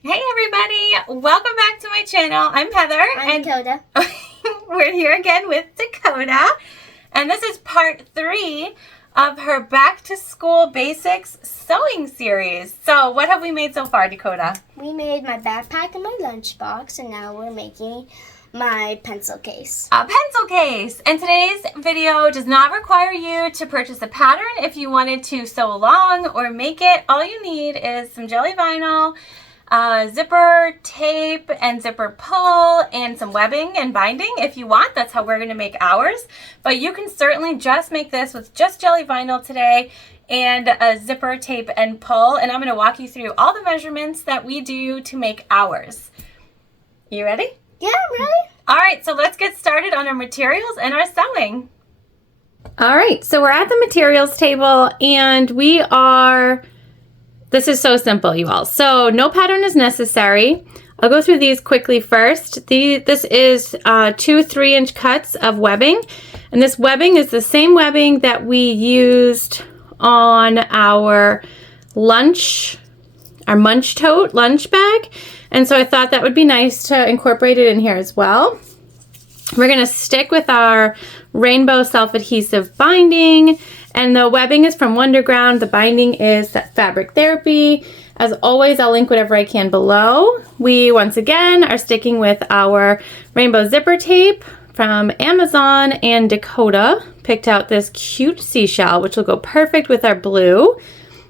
Hey everybody, welcome back to my channel. I'm Heather. I'm Dakota. We're here again with Dakota. And this is part 3 of her Back to School Basics sewing series. So what have we made so far, Dakota? We made my backpack and my lunchbox, and now we're making my pencil case. A pencil case. And today's video does not require you to purchase a pattern. If you wanted to sew along or make it, all you need is some jelly vinyl, zipper tape and zipper pull, and some webbing and binding if you want. That's how we're going to make ours. But you can certainly just make this with just jelly vinyl today and a zipper tape and pull. And I'm going to walk you through all the measurements that we do to make ours. You ready? Yeah, I'm ready. All right, so let's get started on our materials and our sewing. All right, so we're at the materials table and this is so simple, you all. So no pattern is necessary. I'll go through these quickly first. This is 2 3-inch cuts of webbing. And this webbing is the same webbing that we used on our munch tote lunch bag. And so I thought that would be nice to incorporate it in here as well. We're gonna stick with our rainbow self-adhesive binding, and the webbing is from Wonderground. The binding is Fabric Therapy. As always, I'll link whatever I can below. We, once again, are sticking with our rainbow zipper tape from Amazon, and Dakota picked out this cute seashell, which will go perfect with our blue.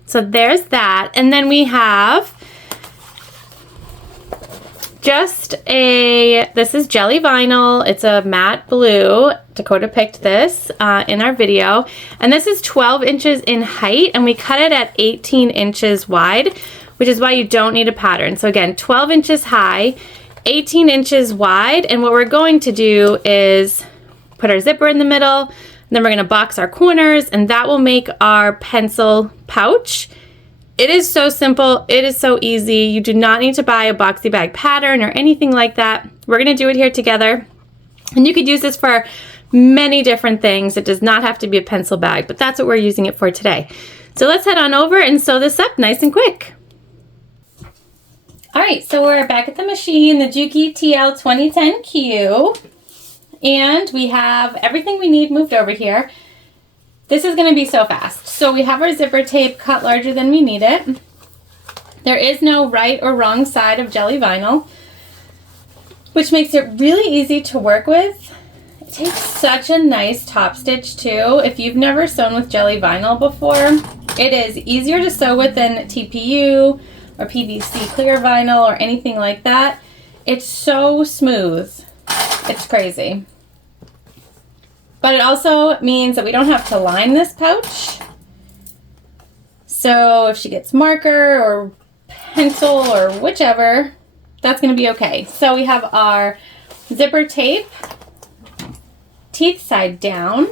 So there's that. And then we have this is jelly vinyl. It's a matte blue. Dakota picked this in our video. And this is 12 inches in height, and we cut it at 18 inches wide, which is why you don't need a pattern. So again, 12 inches high, 18 inches wide. And what we're going to do is put our zipper in the middle, and then we're gonna box our corners, and that will make our pencil pouch. It is so simple. It is so easy. You do not need to buy a boxy bag pattern or anything like that. We're going to do it here together. And you could use this for many different things. It does not have to be a pencil bag, but that's what we're using it for today. So let's head on over and sew this up nice and quick. All right, so we're back at the machine, the Juki TL 2010Q. And we have everything we need moved over here. This is going to be so fast. So we have our zipper tape cut larger than we need it. There is no right or wrong side of jelly vinyl, which makes it really easy to work with. It takes such a nice top stitch too. If you've never sewn with jelly vinyl before, it is easier to sew with than TPU or PVC clear vinyl or anything like that. It's so smooth. It's crazy. But it also means that we don't have to line this pouch. So if she gets marker or pencil or whichever, that's going to be okay. So we have our zipper tape, teeth side down.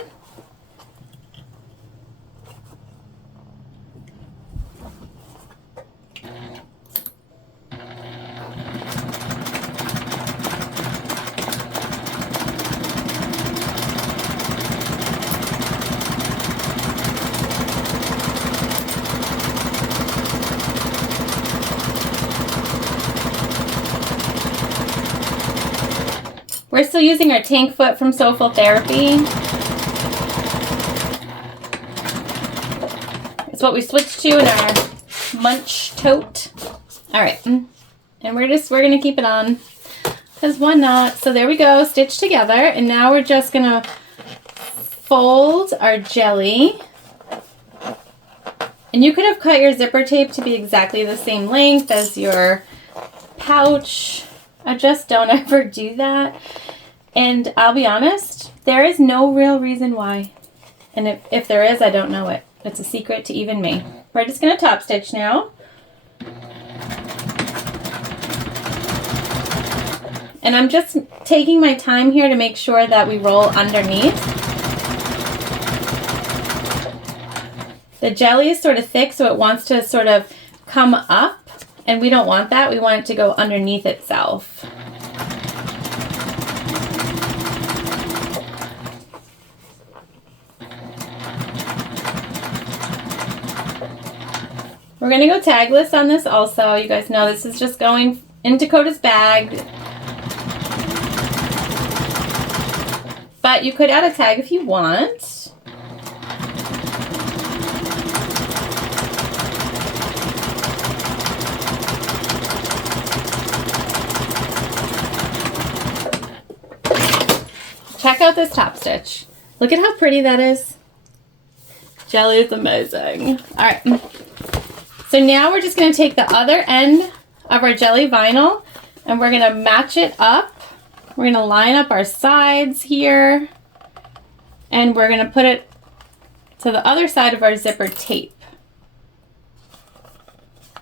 We're still using our tank foot from Soulful Therapy. It's what we switched to in our munch tote. All right, and we're gonna keep it on, because why not? So there we go, stitched together, and now we're just gonna fold our jelly. And you could have cut your zipper tape to be exactly the same length as your pouch. I just don't ever do that. And I'll be honest, there is no real reason why. And if there is, I don't know it. It's a secret to even me. We're just going to top stitch now. And I'm just taking my time here to make sure that we roll underneath. The jelly is sort of thick, so it wants to sort of come up. And we don't want that. We want it to go underneath itself. We're gonna go tagless on this also. You guys know this is just going in Dakota's bag. But you could add a tag if you want. Check out this top stitch. Look at how pretty that is. Jelly is amazing. All right. So now we're just going to take the other end of our jelly vinyl and we're going to match it up. We're going to line up our sides here and we're going to put it to the other side of our zipper tape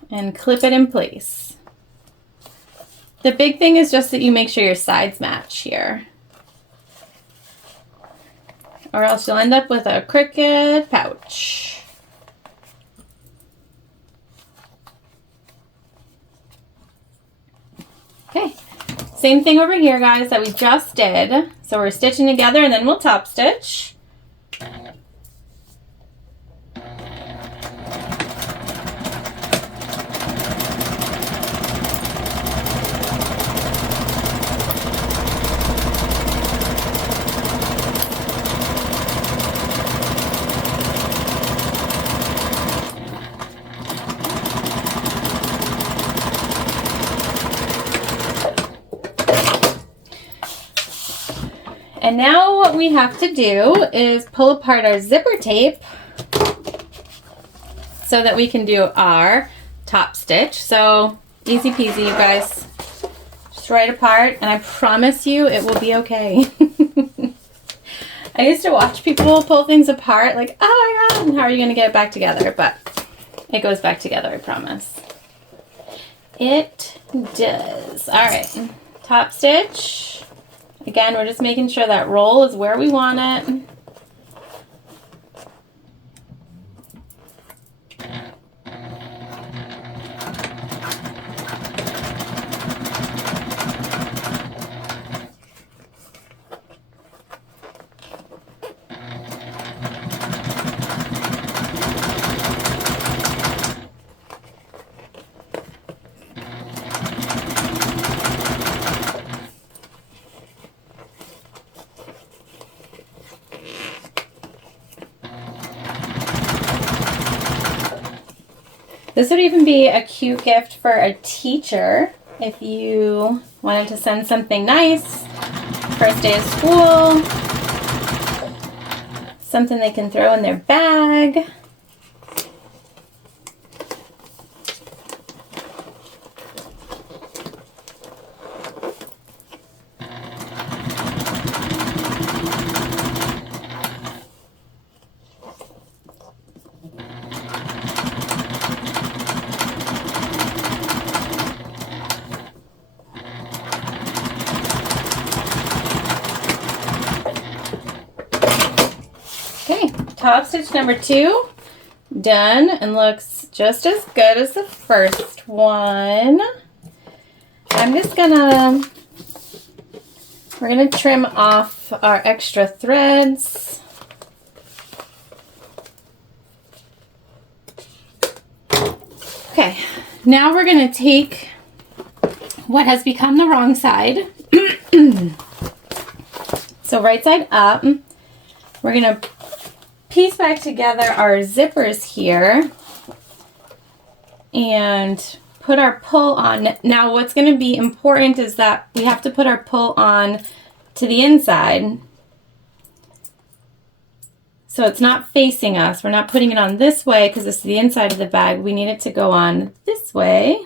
and clip it in place. The big thing is just that you make sure your sides match here, or else you'll end up with a crooked pouch. Okay, same thing over here, guys, that we just did. So we're stitching together and then we'll top stitch. And now what we have to do is pull apart our zipper tape so that we can do our top stitch. So easy peasy, you guys. Just right apart, and I promise you it will be okay. I used to watch people pull things apart like, oh my god, and how are you going to get it back together? But it goes back together, I promise. It does. All right, top stitch. Again, we're just making sure that roll is where we want it. This would even be a cute gift for a teacher if you wanted to send something nice, first day of school, something they can throw in their bag. Okay, top stitch number 2 done and looks just as good as the first one. We're gonna trim off our extra threads. Okay, now we're gonna take what has become the wrong side. So right side up, we're gonna piece back together our zippers here and put our pull on. Now what's going to be important is that we have to put our pull on to the inside so it's not facing us. We're not putting it on this way because this is the inside of the bag. We need it to go on this way,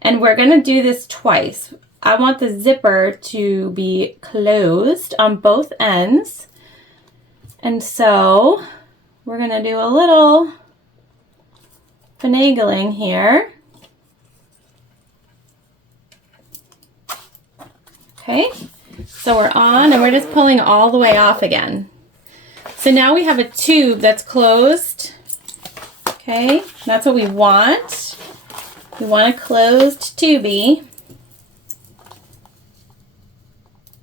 and we're going to do this twice. I want the zipper to be closed on both ends. And so we're going to do a little finagling here. Okay, so we're on and we're just pulling all the way off again. So now we have a tube that's closed. Okay, that's what we want. We want a closed tubey.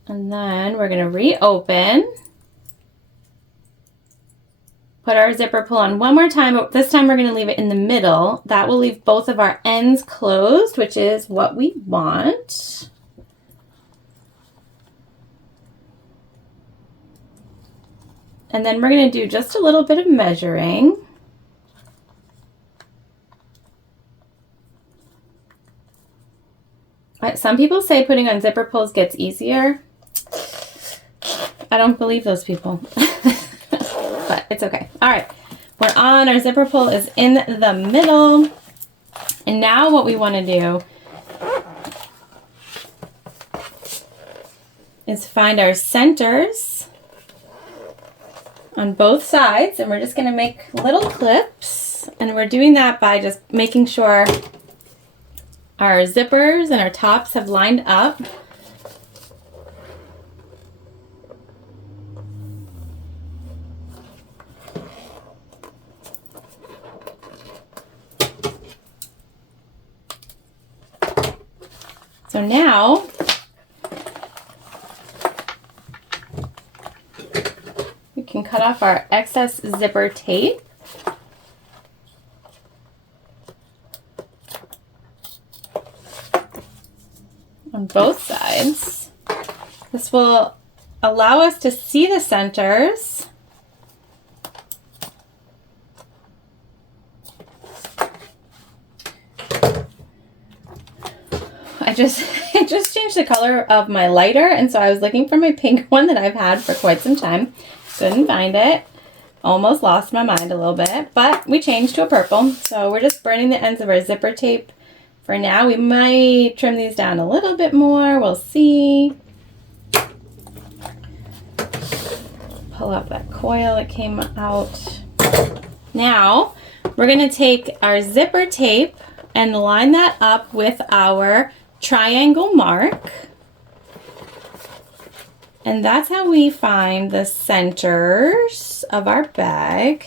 And then we're going to reopen. Put our zipper pull on one more time, but this time we're going to leave it in the middle. That will leave both of our ends closed, which is what we want. And then we're going to do just a little bit of measuring. Some people say putting on zipper pulls gets easier. I don't believe those people. But it's okay. All right, we're on. Our zipper pull is in the middle. And now what we want to do is find our centers on both sides. And we're just going to make little clips. And we're doing that by just making sure our zippers and our tops have lined up. So now, we can cut off our excess zipper tape. On both sides. This will allow us to see the centers. I just changed the color of my lighter, and so I was looking for my pink one that I've had for quite some time. Couldn't find it. Almost lost my mind a little bit, but we changed to a purple. So we're just burning the ends of our zipper tape for now. We might trim these down a little bit more. We'll see. Pull out that coil that came out. Now, we're going to take our zipper tape and line that up with our triangle mark. And that's how we find the centers of our bag.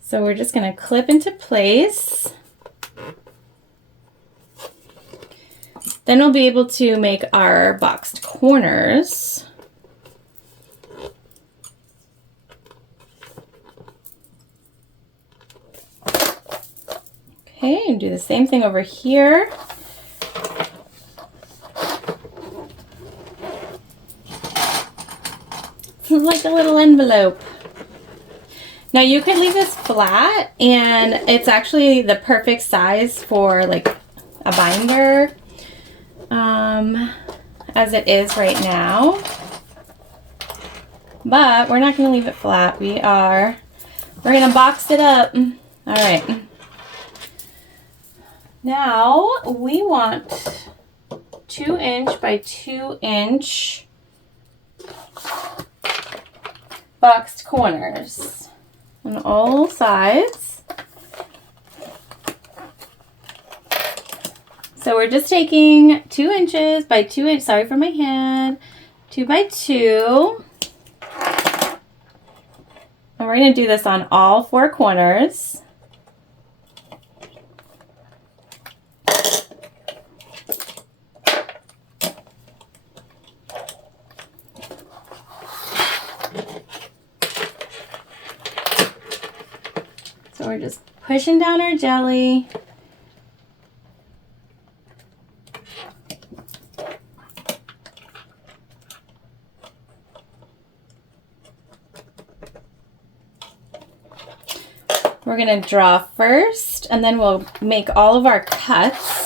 So we're just going to clip into place. Then we'll be able to make our boxed corners. Okay, and do the same thing over here. It's like a little envelope. Now you could leave this flat, and it's actually the perfect size for like a binder, as it is right now. But we're not going to leave it flat. We're going to box it up. All right. Now we want 2" by 2" boxed corners on all sides. So we're just taking 2" by 2". Sorry for my hand. 2 by 2. And we're going to do this on all 4 corners. So we're just pushing down our jelly. We're going to draw first, and then we'll make all of our cuts.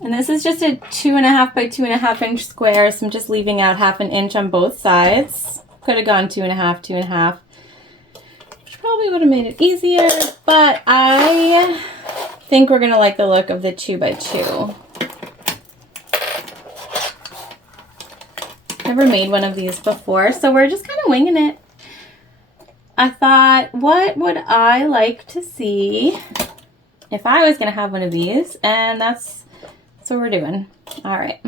And this is just a 2.5 by 2.5" square, so I'm just leaving out 1/2 inch on both sides. Could have gone 2.5, 2.5, which probably would have made it easier, but I think we're going to like the look of the 2 by 2. Never made one of these before, so we're just kind of winging it. I thought, what would I like to see if I was going to have one of these? And that's what we're doing. All right.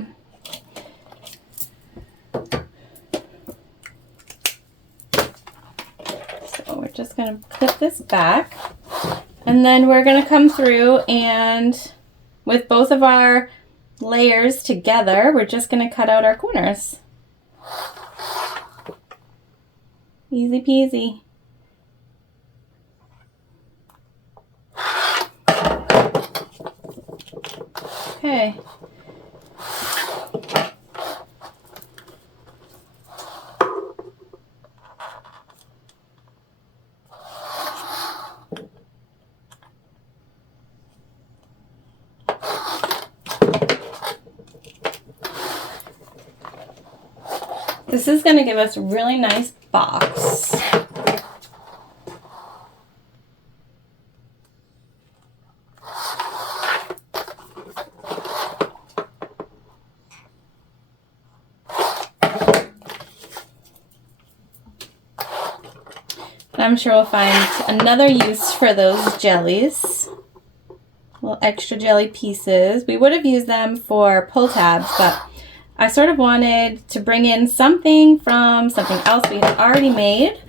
So we're just going to clip this back, and then we're going to come through and with both of our layers together, we're just going to cut out our corners. Easy peasy. Okay. This is going to give us a really nice box. I'm sure we'll find another use for those jellies. Little extra jelly pieces. We would have used them for pull tabs, but I sort of wanted to bring in something from something else we had already made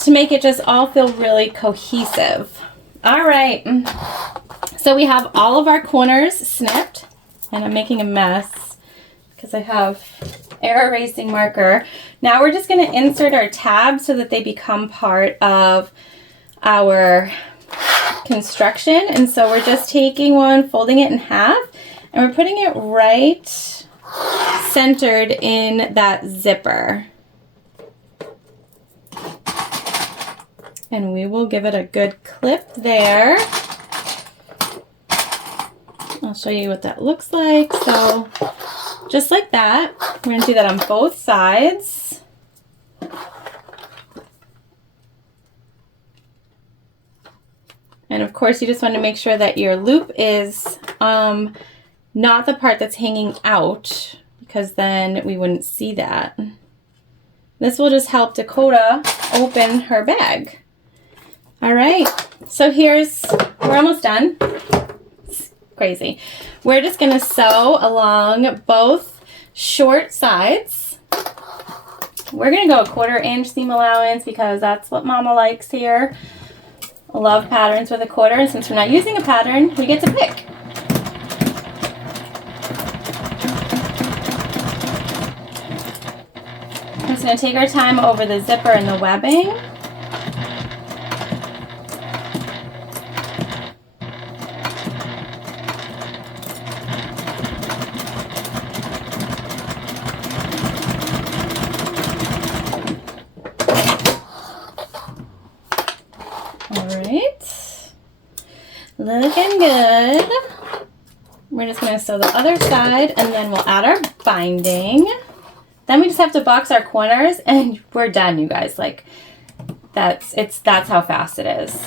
to make it just all feel really cohesive. All right, so we have all of our corners snipped, and I'm making a mess because I have air erasing marker. Now we're just going to insert our tabs so that they become part of our construction. And so we're just taking one, folding it in half, and we're putting it right centered in that zipper. And we will give it a good clip there. I'll show you what that looks like. So just like that, we're going to do that on both sides. And of course, you just want to make sure that your loop is not the part that's hanging out, because then we wouldn't see that. This will just help Dakota open her bag. All right, so we're almost done. It's crazy. We're just gonna sew along both short sides. We're gonna go a 1/4 inch seam allowance because that's what Mama likes here. I love patterns with a 1/4, and since we're not using a pattern, we get to pick. I'm just going to take our time over the zipper and the webbing. Looking good. We're just going to sew the other side, and then we'll add our binding. Then we just have to box our corners, and we're done, you guys. Like, that's how fast it is.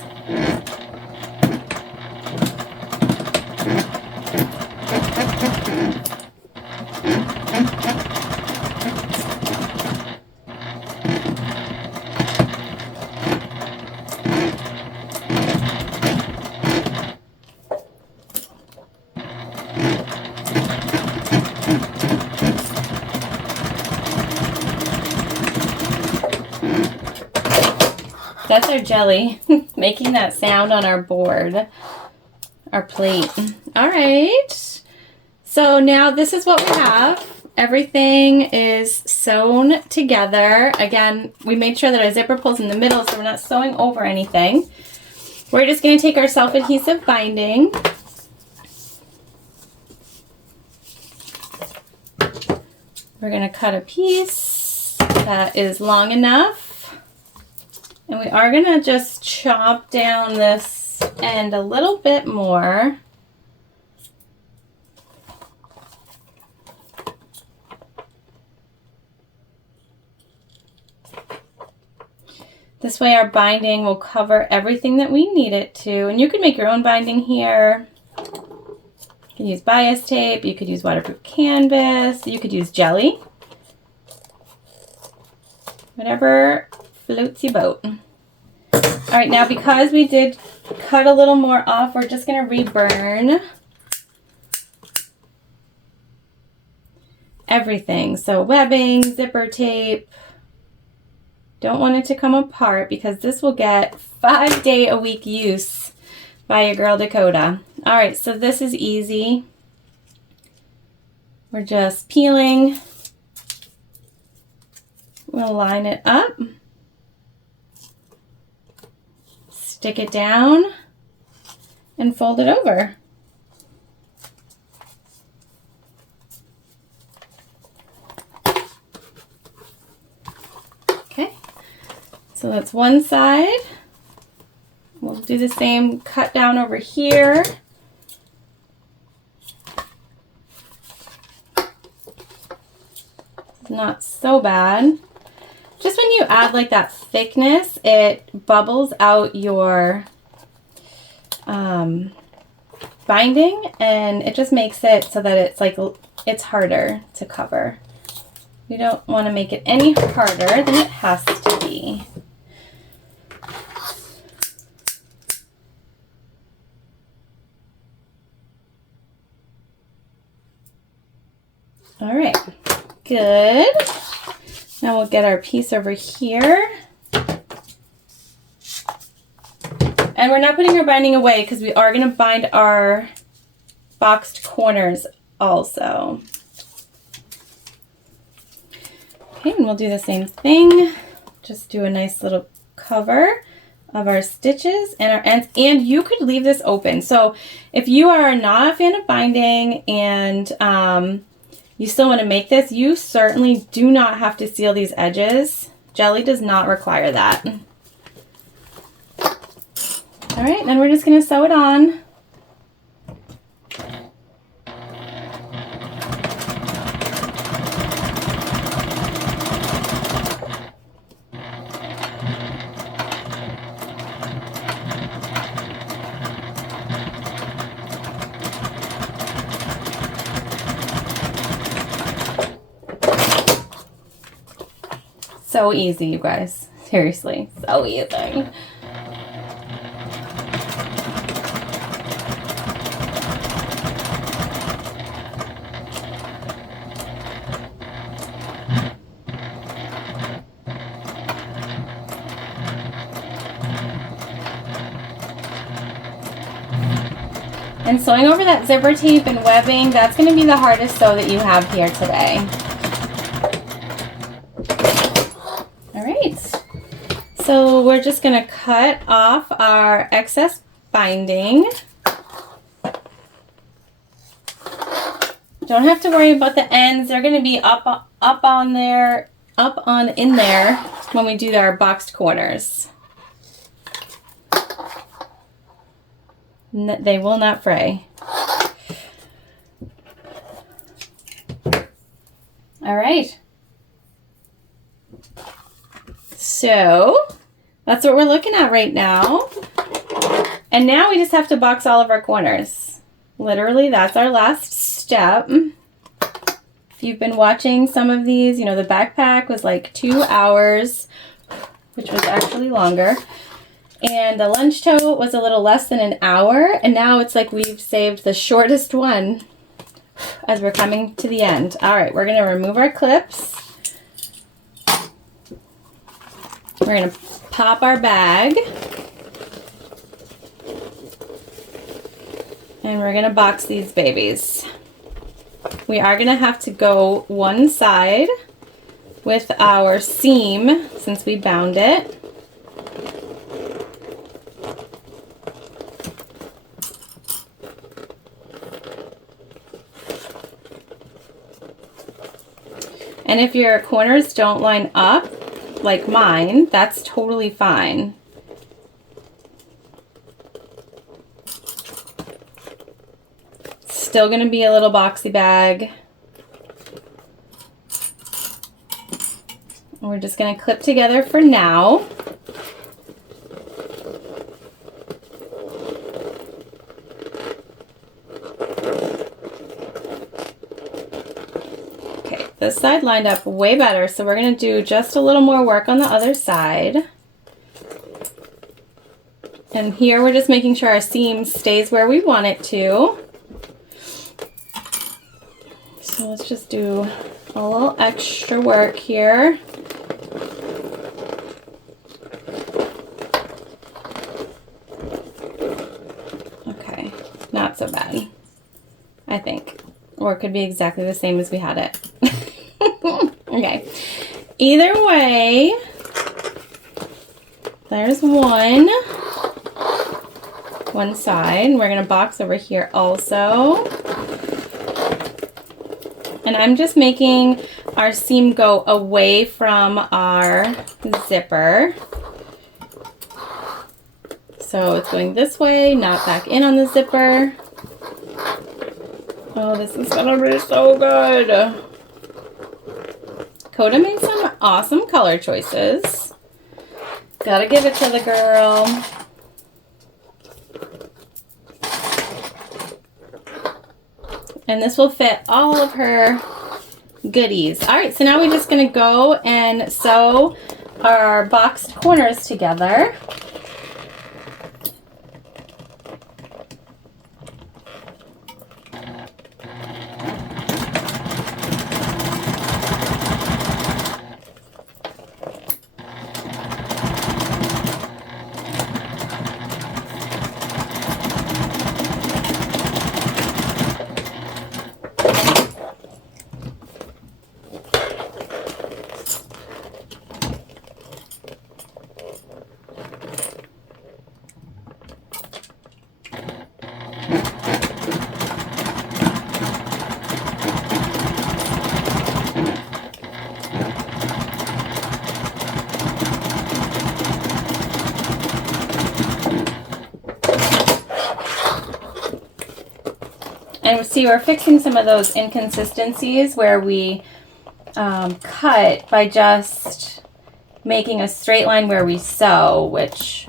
That's our jelly making that sound on our board, our plate. All right, so now this is what we have. Everything is sewn together. Again, we made sure that our zipper pulls in the middle so we're not sewing over anything. We're just going to take our self-adhesive binding. We're going to cut a piece that is long enough. And we are going to just chop down this end a little bit more. This way our binding will cover everything that we need it to. And you can make your own binding here. You can use bias tape, you could use waterproof canvas, you could use jelly. Whatever floats your boat. All right, now because we did cut a little more off, we're just going to reburn everything. So webbing, zipper tape. Don't want it to come apart because this will get 5-day-a-week use by your girl Dakota. All right, so this is easy. We're just peeling. We'll line it up. Stick it down and fold it over. Okay, so that's one side. We'll do the same, cut down over here. Not so bad. Just when you add like that thickness, it bubbles out your binding, and it just makes it so that it's like it's harder to cover. You don't want to make it any harder than it has to be. All right, good. Now we'll get our piece over here. And we're not putting our binding away because we are going to bind our boxed corners also. Okay, and we'll do the same thing. Just do a nice little cover of our stitches and our ends. And you could leave this open. So if you are not a fan of binding and you still want to make this, you certainly do not have to seal these edges. Jelly does not require that. All right, then we're just going to sew it on. So easy, you guys. Seriously, so easy. And sewing over that zipper tape and webbing, that's going to be the hardest sew that you have here today. So we're just going to cut off our excess binding. Don't have to worry about the ends. They're going to be up in there when we do our boxed corners. They will not fray. All right. So that's what we're looking at right now. And now we just have to box all of our corners. Literally, that's our last step. If you've been watching some of these, you know, the backpack was like 2 hours, which was actually longer. And the lunch tote was a little less than an hour. And now it's like we've saved the shortest one as we're coming to the end. All right, we're going to remove our clips. We're going to pop our bag. And we're going to box these babies. We are going to have to go one side with our seam since we bound it. And if your corners don't line up, like mine, that's totally fine. Still going to be a little boxy bag. We're just going to clip together for now. This side lined up way better, so we're going to do just a little more work on the other side. And here we're just making sure our seam stays where we want it to. So let's just do a little extra work here. not so bad, I think. Or it could be exactly the same as we had it. Okay. Either way, there's one side. We're going to box over here also. And I'm just making our seam go away from our zipper. So it's going this way, not back in on the zipper. Oh, this is gonna be so good. Dakota made some awesome color choices. Gotta give it to the girl. And this will fit all of her goodies. All right, so now we're just gonna go and sew our boxed corners together. And see, we're fixing some of those inconsistencies where we cut by just making a straight line where we sew, which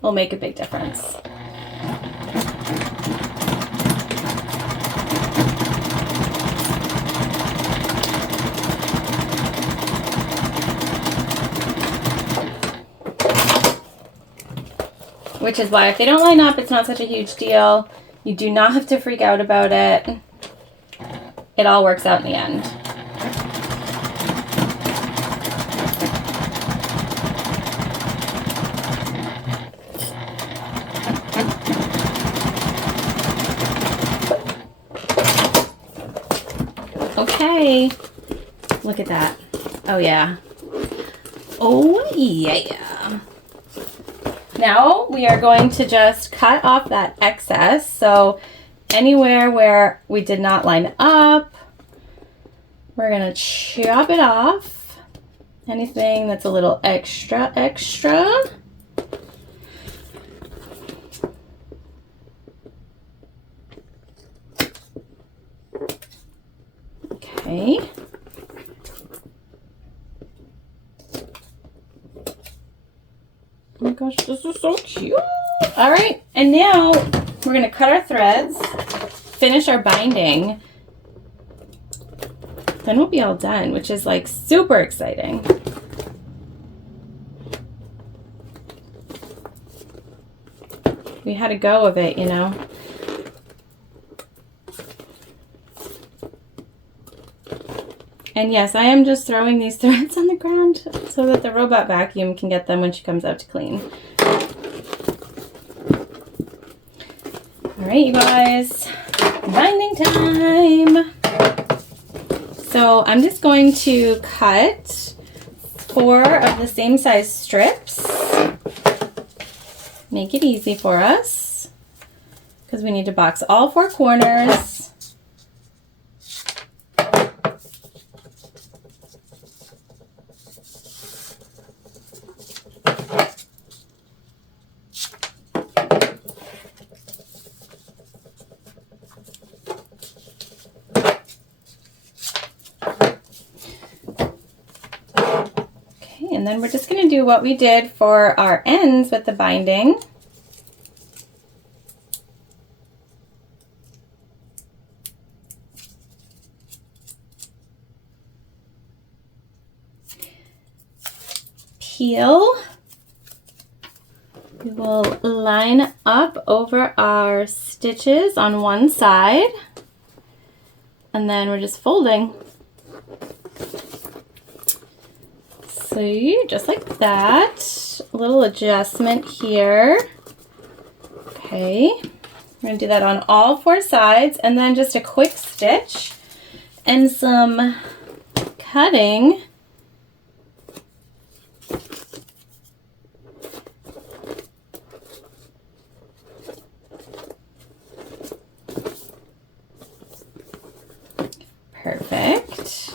will make a big difference. Which is why if they don't line up, it's not such a huge deal. You do not have to freak out about it. It all works out in the end. Okay. Look at that. Oh yeah. Oh yeah. Now we are going to just cut off that excess. So anywhere where we did not line up, we're going to chop it off. Anything that's a little extra. Okay. Oh my gosh, this is so cute. All right, and now we're gonna cut our threads, finish our binding, then we'll be all done, which is like super exciting. We had a go of it, you know. And yes, I am just throwing these threads on the ground so that the robot vacuum can get them when she comes out to clean. All right, you guys, binding time. So I'm just going to cut 4 of the same size strips. Make it easy for us because we need to box all 4 corners. And then we're just going to do what we did for our ends with the binding. Peel. We will line up over our stitches on one side, and then we're just folding. See, just like that. A little adjustment here. Okay, going to do that on all 4 sides, and then just a quick stitch and some cutting. Perfect.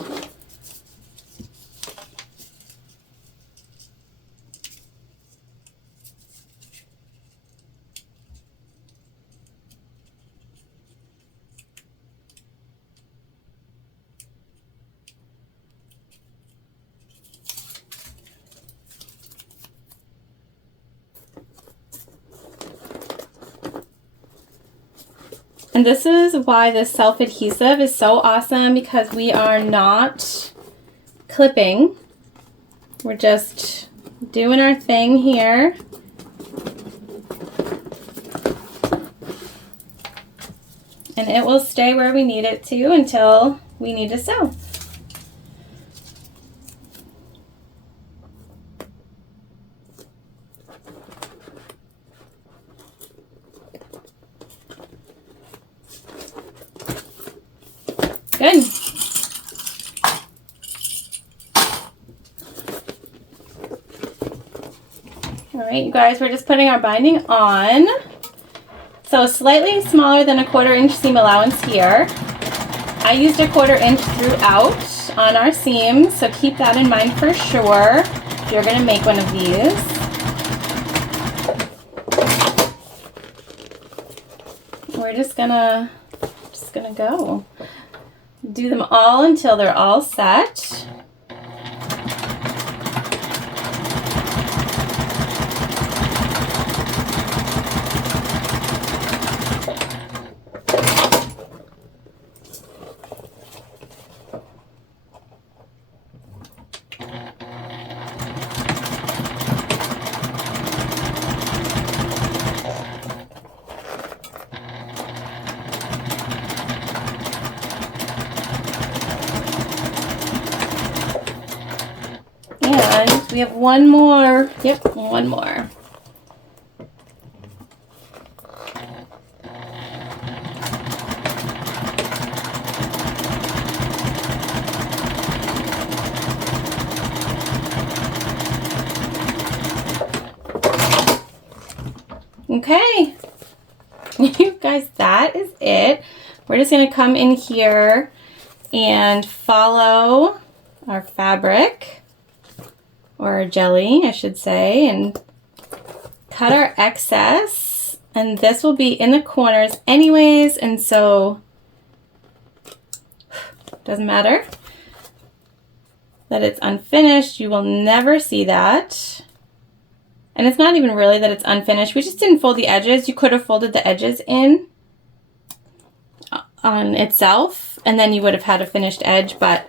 And this is why this self-adhesive is so awesome, because we are not clipping. We're just doing our thing here. And it will stay where we need it to until we need to sew. Good. All right, you guys, we're just putting our binding on. So slightly smaller than a 1/4 inch seam allowance here. I used a 1/4 inch throughout on our seams, so keep that in mind for sure if you're gonna make one of these. We're just gonna go. Do them all until they're all set. And we have one more. Yep, one more. Okay. You guys, that is it. We're just going to come in here and follow our fabric. Or jelly, I should say, and cut our excess, and this will be in the corners anyways, and so doesn't matter that it's unfinished. You will never see that, and it's not even really that it's unfinished. We just didn't fold the edges. You could have folded the edges in on itself, and then you would have had a finished edge, but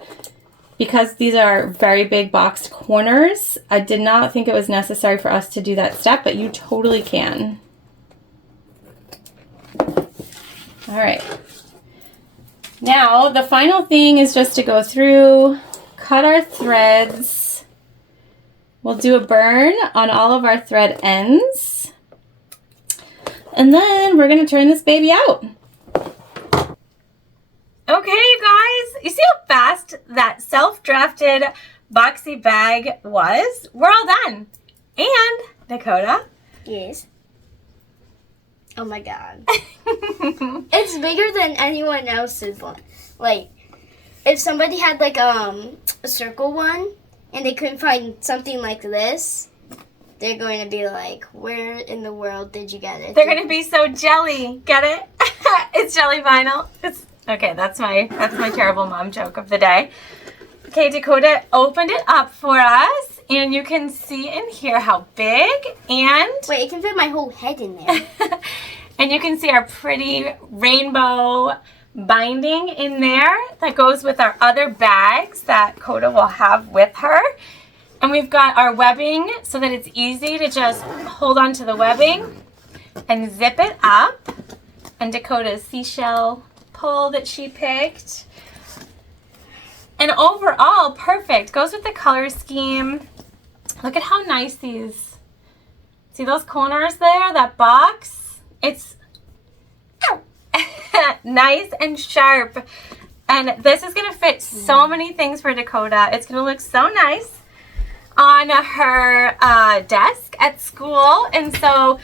because these are very big boxed corners, I did not think it was necessary for us to do that step, but you totally can. All right. Now, the final thing is just to go through, cut our threads. We'll do a burn on all of our thread ends. And then we're going to turn this baby out. Okay, you guys, you see how fast that self-drafted boxy bag was? We're all done. And, Dakota? Yes. Oh my god. It's bigger than anyone else's one. Like, if somebody had like a circle one and they couldn't find something like this, they're going to be like, where in the world did you get it? They're going to be so jelly. Get it? It's jelly vinyl. Okay, that's my terrible mom joke of the day. Okay, Dakota opened it up for us, and you can see in here how big and... Wait, it can fit my whole head in there. And you can see our pretty rainbow binding in there that goes with our other bags that Coda will have with her. And we've got our webbing so that it's easy to just hold on to the webbing and zip it up. And Dakota's seashell pull that she picked. And overall, perfect. Goes with the color scheme. Look at how nice these, see those corners there, that box? It's nice and sharp. And this is going to fit so many things for Dakota. It's going to look so nice on her desk at school. And so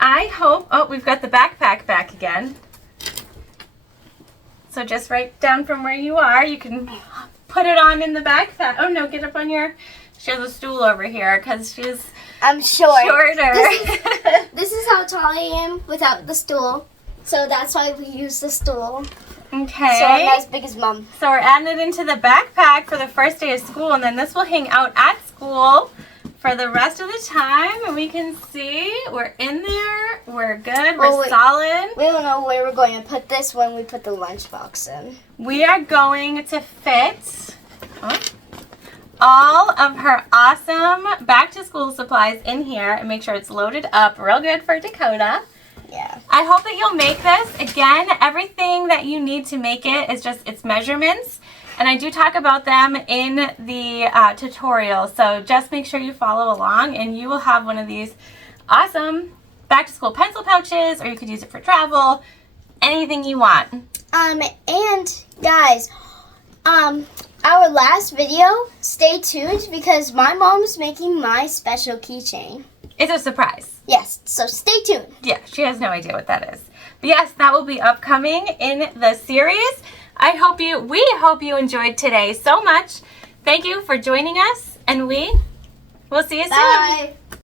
I hope, oh, we've got the backpack back again. So just right down from where you are, you can put it on in the backpack. Oh no, get up on your, she has a stool over here because she's I'm short. Shorter. This is how tall I am without the stool. So that's why we use the stool. Okay. So I'm not as big as Mom. So we're adding it into the backpack for the first day of school, and then this will hang out at school for the rest of the time, and we can see we're in there, we're good, we're solid. We don't know where we're going to put this when we put the lunchbox in. We are going to fit all of her awesome back to school supplies in here and make sure it's loaded up real good for Dakota. Yeah. I hope that you'll make this. Again, everything that you need to make it is just its measurements. And I do talk about them in the tutorial. So just make sure you follow along and you will have one of these awesome back to school pencil pouches, or you could use it for travel, anything you want. And guys, our last video, stay tuned because my mom's making my special keychain. It's a surprise. Yes, so stay tuned. Yeah, she has no idea what that is. But yes, that will be upcoming in the series. We hope you enjoyed today so much. Thank you for joining us, and we will see you soon. Bye.